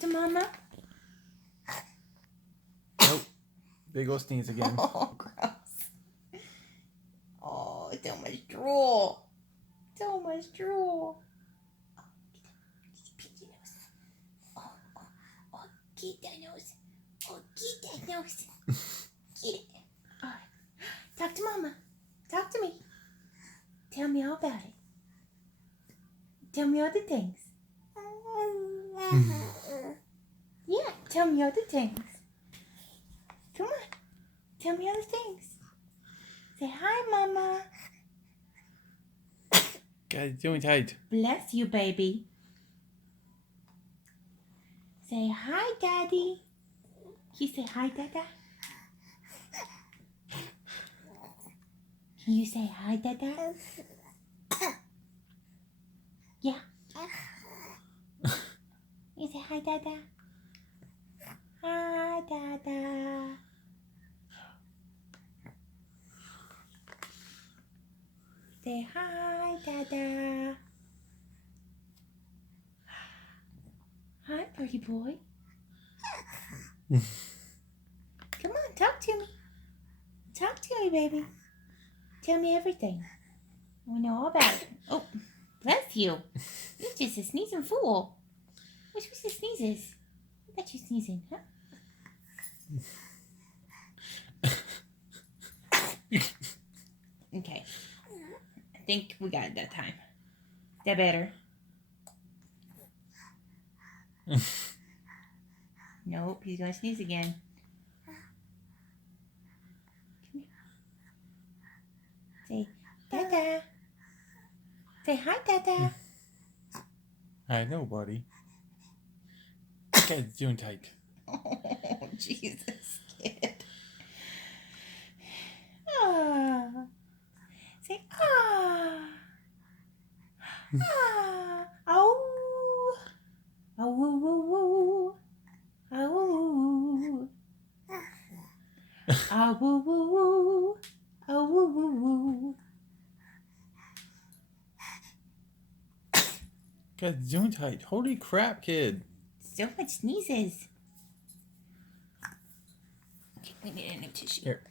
Talk to Mama. Nope. Big ol' sneeze again. Oh, gross. Oh, so much drool. So much drool. Oh, get your nose. Oh, get that nose. Oh, get that nose. Get it. All right. Talk to Mama. Talk to me. Tell me all about it. Tell me all the things. Yeah, tell me all the things. Come on. Tell me all the things. Say hi, Mama. God, it's doing tight. Bless you, baby. Say hi, Daddy. Can you say hi, Dada? Can you say hi, Dada? Yeah. You say hi, Dada. Hi, Dada. Say hi, Dada. Hi, pretty boy. Come on, talk to me. Talk to me, baby. Tell me everything. I want to know all about it. Oh, bless you. You're just a sneezing fool. Which was the sneezes? I bet you're sneezing, huh? Okay. I think we got it that time. Is that better? Nope, he's gonna sneeze again. Come here. Say, Dada. Say hi, Dada. I know, buddy. God, it's doing tight. Oh, Jesus, kid. Ah. Say, ah. Ah. Oh. Oh, woo, woo, woo. Oh, woo, woo. Ah, woo, woo, woo. Oh, woo, woo, woo. God, it's doing tight. Holy crap, kid. So much sneezes. Okay, we need a new tissue. Here.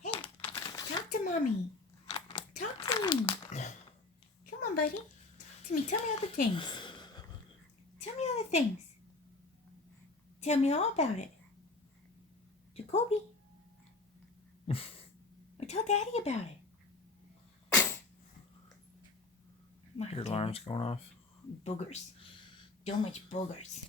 Hey, talk to Mommy. Talk to me. Come on, buddy. Talk to me. Tell me all the things. Tell me all the things. Tell me all about it. Jacoby. Or tell Daddy about it. My Your goodness. alarm's going off. Boogers. So much boogers.